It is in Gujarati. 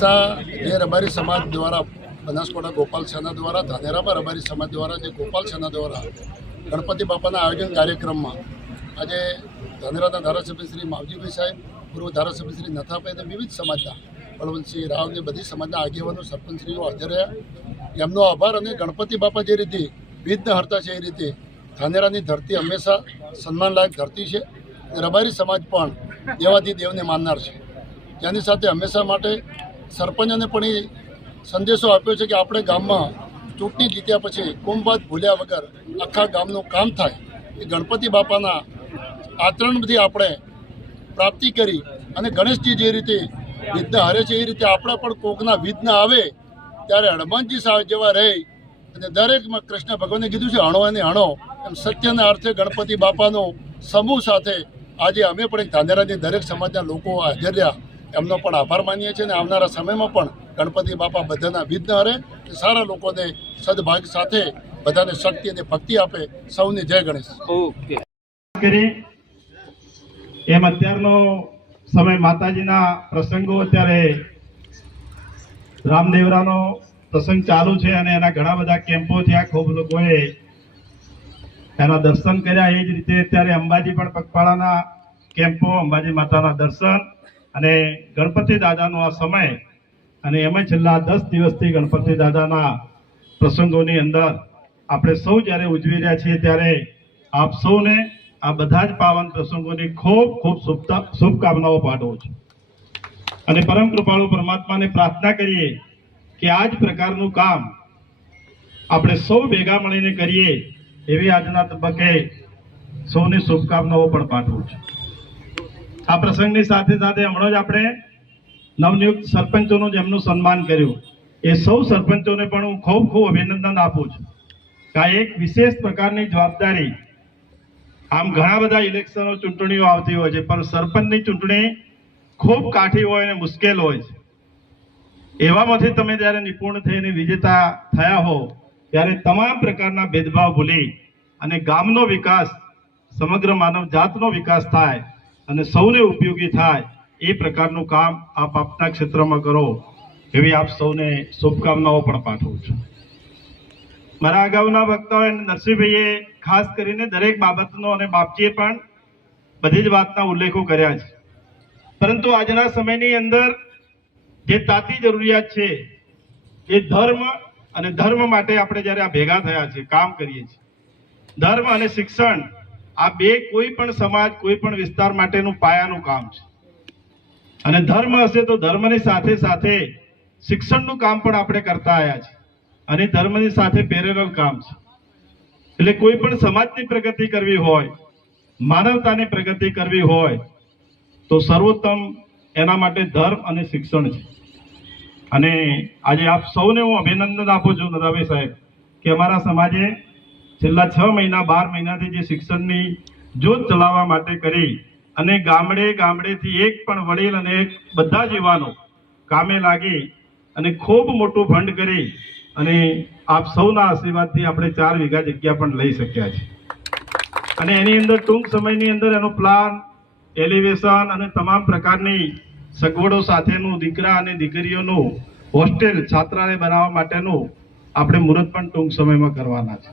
હંમેશા જે રબારી સમાજ દ્વારા બનાસકાંઠા ગોપાલ સેના દ્વારા ધાનેરામાં રબારી સમાજ દ્વારા જે ગોપાલ સેના દ્વારા ગણપતિ બાપાના આયોજન કાર્યક્રમમાં આજે ધાનેરાના ધારાસભ્ય શ્રી માવજીભાઈ સાહેબ, પૂર્વ ધારાસભ્ય શ્રી નથાભાઈ અને વિવિધ સમાજના બળવંતસિંહ રાવની બધી સમાજના આગેવાનો સરપંચશ્રીઓ હાજર રહ્યા. એમનો આભાર. અને ગણપતિ બાપા જે રીતે વિઘ્ન હરતા છે એ રીતે ધાનેરાની ધરતી હંમેશા સન્માનલાયક ધરતી છે. રબારી સમાજ પણ દેવાથી દેવને માનનાર છે. તેની સાથે હંમેશા માટે સરપંચોને પણ એ સંદેશો આપ્યો છે કે આપણે ગામમાં ચૂંટણી જીત્યા પછી કુંભવાદ ભૂલ્યા વગર આખા ગામનું કામ થાય એ ગણપતિ બાપાના આચરણથી આપણે પ્રાપ્તિ કરી અને ગણેશજી જે રીતે વિઘ્ન હરે છે એ રીતે આપણે પણ કોકના વિઘ્ન આવે ત્યારે હનુમાનજી સાહેબ જેવા રહે. અને દરેકમાં કૃષ્ણ ભગવાને કીધું છે હણો અને હણો, એમ સત્યના અર્થે ગણપતિ બાપાનો સમૂહ સાથે આજે અમે પણ ધાનેરાની દરેક સમાજના લોકો હાજર રહ્યા. એમનો પણ આભાર માનીએ છીએ અને આવનારા સમયમાં પણ ગણપતિ બાપા બધાના વિઘ્ન હરે, સારા લોકોને સદભાગ સાથે બધાને શક્તિ અને ભક્તિ આપે. સૌની જય ગણેશ. એમ અત્યારનો સમય માતાજીના પ્રસંગો, અત્યારે રામદેવરાનો પ્રસંગ ચાલુ છે અને એના ઘણા બધા કેમ્પો થયા, ખૂબ લોકોએ એના દર્શન કર્યા. એ જ રીતે અત્યારે અંબાજી પણ પગપાળાના કેમ્પો, અંબાજી માતાના દર્શન અને ગણપતિ દાદાનો આ સમય. અને એમાં છેલ્લા 10 દિવસથી ગણપતિ દાદાના પ્રસંગોની અંદર આપણે સૌ જ્યારે ઉજવી રહ્યા છીએ ત્યારે આપ સૌને આ બધા જ પાવન પ્રસંગોની ખૂબ ખૂબ શુભકામનાઓ પાઠવું છું. અને પરમ કૃપાળુ પરમાત્માને પ્રાર્થના કરીએ કે આ જ પ્રકારનું કામ આપણે સૌ ભેગા મળીને કરીએ, એવી આજના તબક્કે સૌને શુભકામનાઓ પણ પાઠવું છું. આ પ્રસંગની સાથે સાથે હમણાં જ આપણે નવનિયુક્ત સરપંચોનું જેમનું સન્માન કર્યું, એ સૌ સરપંચોને પણ હું ખૂબ ખૂબ અભિનંદન આપું છું. આ એક વિશેષ પ્રકારની જવાબદારી. આમ ઘણા બધા ઇલેક્શનો, ચૂંટણીઓ આવતી હોય છે, પણ સરપંચની ચૂંટણી ખૂબ કાઠી હોય અને મુશ્કેલ હોય છે. એવામાંથી તમે જ્યારે નિપુણ થઈને વિજેતા થયા હો ત્યારે તમામ પ્રકારના ભેદભાવ ભૂલી અને ગામનો વિકાસ, સમગ્ર માનવ જાતનો વિકાસ થાય અને સૌને ઉપયોગી થાય એ પ્રકારનું કામ આપ આપના ક્ષેત્રમાં કરો, એવી આપ સૌને શુભકામનાઓ પણ પાઠવું છું. મારા અગાઉના વક્તાઓ નરસિંહભાઈએ ખાસ કરીને દરેક બાબતનો અને બાપજીએ પણ બધી જ વાતના ઉલ્લેખો કર્યા છે. પરંતુ આજના સમયની અંદર જે તાતી જરૂરિયાત છે એ ધર્મ, અને ધર્મ માટે આપણે જ્યારે આ ભેગા થયા છે, કામ કરીએ છીએ. ધર્મ અને શિક્ષણ આ બે કોઈ પણ સમાજ, કોઈ પણ વિસ્તાર માટેનું પાયાનું કામ છે. અને ધર્મ હશે તો ધર્મની સાથે સાથે શિક્ષણનું કામ પણ આપણે કરતા આવ્યા છીએ અને ધર્મની સાથે પેરેલલ કામ છે. એટલે કોઈ પણ સમાજની પ્રગતિ કરવી હોય, માનવતાની પ્રગતિ કરવી હોય તો સર્વોત્તમ એના માટે ધર્મ અને શિક્ષણ છે. અને આજે આપ સૌને હું અભિનંદન આપું છું નદાભાઈ સાહેબ કે અમારા સમાજે છેલ્લા 6 મહિના 12 મહિનાથી જે શિક્ષણની જ્યોત ચલાવવા માટે કરી અને ગામડે ગામડેથી એક પણ વડીલ અને બધા જ યુવાનો કામે લાગી અને ખૂબ મોટું ફંડ કરી અને આપ સૌના આશીર્વાદથી આપણે 4 વીઘા જગ્યા પણ લઈ શક્યા છે. અને એની અંદર ટૂંક સમયની અંદર એનો પ્લાન, એલિવેશન અને તમામ પ્રકારની સગવડો સાથેનું દીકરા અને દીકરીઓનું હોસ્ટેલ, છાત્રાલય બનાવવા માટેનું આપણે મુહૂર્ત પણ ટૂંક સમયમાં કરવાના છે.